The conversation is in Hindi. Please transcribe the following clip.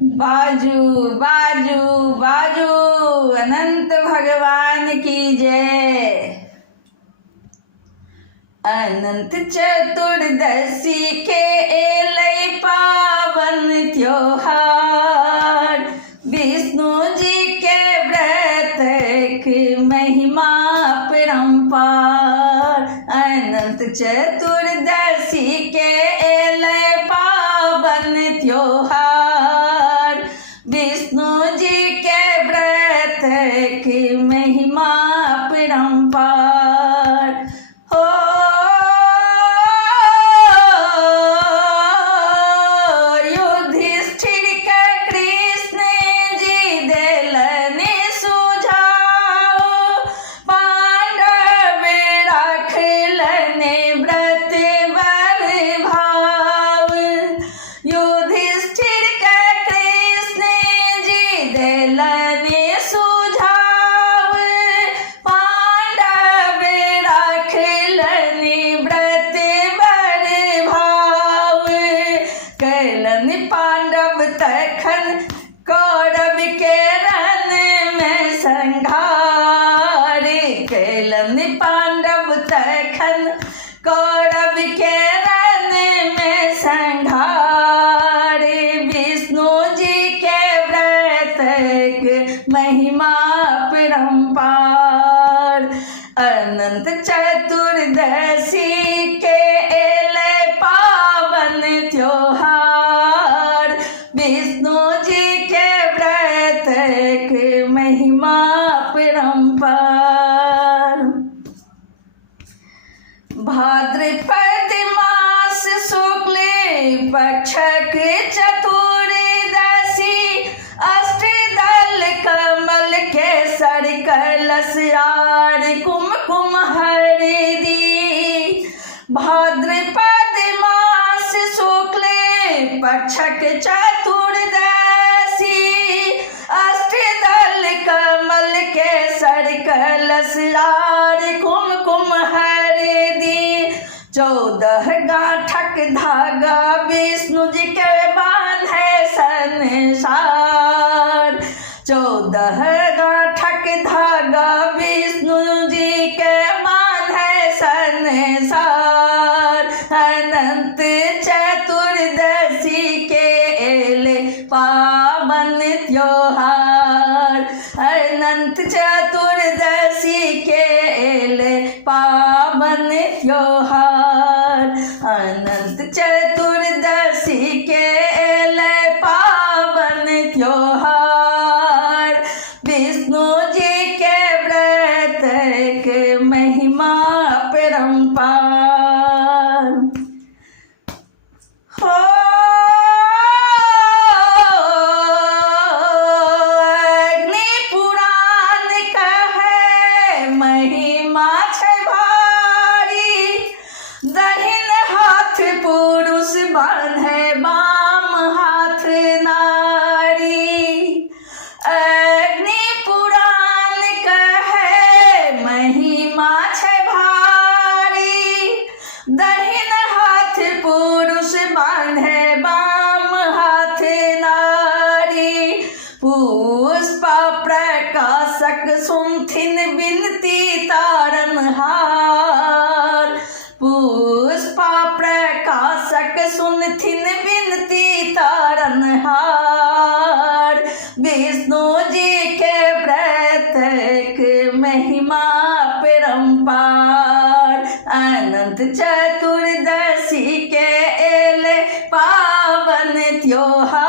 बाजू बाजू बाजू अनंत भगवान की जय। अनंत चतुर्दशी के एलय पावन त्योहार, विष्णु जी के व्रत की महिमा परंपार। अनंत चतुर्दशी के एलय पावन त्योहार, विष्णु जी के व्रत की महिमा परंपार। हो युधिष्ठिर के कृष्ण जी देलनि सुझाव, पांडव राखलनि व्रत बर भाव। युधिष्ठिर के कृष्ण जी देलनि सुझाव, पांडव राखलनि व्रत बर भाव। कैलन पांडव तखन कौरव के रण में संघार, कैलन पांडव तखन कौरव के रण में संघार। विष्णु जी के व्रत की महिमा परंपार। अनंत चतुर्दशी के एलय पावन त्योहार, विष्णु जी के व्रत की महिमा परंपार। भाद्रपद मास शुक्ल पक्ष की चतुर्दशी, अष्टदल कमल के सर कलश आर कुमकुम हरदी। भाद्रपद मास शुक्ल पक्ष की चतुर्दशी, अष्टदल कमल के सर कलश आर कुमकुम हरदी। 14 गांठक धागा विष्णु जी के बांधे संसार। 14 गांठक धागा विष्णु जी के बांधे संसार। अनंत चतुर्दशी के एले पावन त्योहार, अनंत चतुर्दशी के एले पावन त्योहार। अनंत चतुर्दशी के एले पावन त्योहार, विष्णु जी के व्रत की महिमा परंपार। हो अग्नि पुराण कहे महिमा छै भारी, दहिन हाथ पुरुष बांधे बाम हाथ नारी। अग्नि पुराण कहे महिमा छै भारी, दहिन हाथ पुरुष बांधे बाम हाथ नारी। पुष्पा प्रकाशक सुनथिन बिनती तारनहार, पुष्पा प्रकाशक सुनथिन बिनती तारनहार। विष्णु जी के व्रत की महिमा परंपार। अनंत चतुर्दशी के एले पावन त्योहार,